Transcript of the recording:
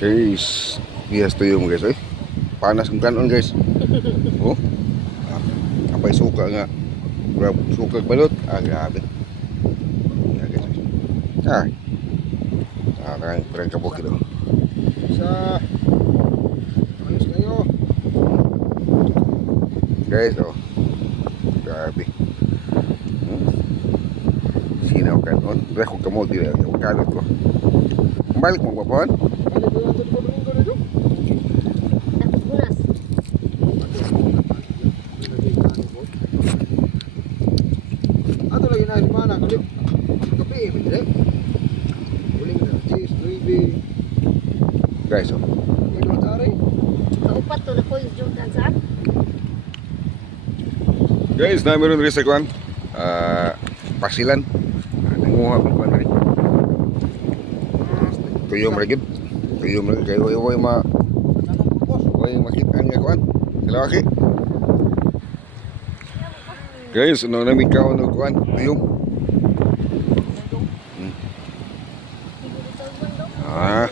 Guys, bihas toyom guys. Ay, panas kong kanon guys. Oh, apay suka nga. Suka balot. Grabe. Ya guys. Parang kabukid oh. Sa ayos kayo. Guys, oh. Grabe. Sinaw kanon. Reko kamo di kalot ko. Balik mo papon. Ano ba yung tuto domingo nito? Bunas. Ato lagi na mana kalip. Kape dire. Uli na cheese, gravy. Guys, oh. Ito tari. Kaupat to na po yung Jordan sa. Guys, na meron rin sa kuan. Pasilan. Nanguha ko kuan rin. Toyom lagi. Toyom lagi kayo way makita nga kuan. Laki. Guys, no nami ka ono kuan, toyom. Ah,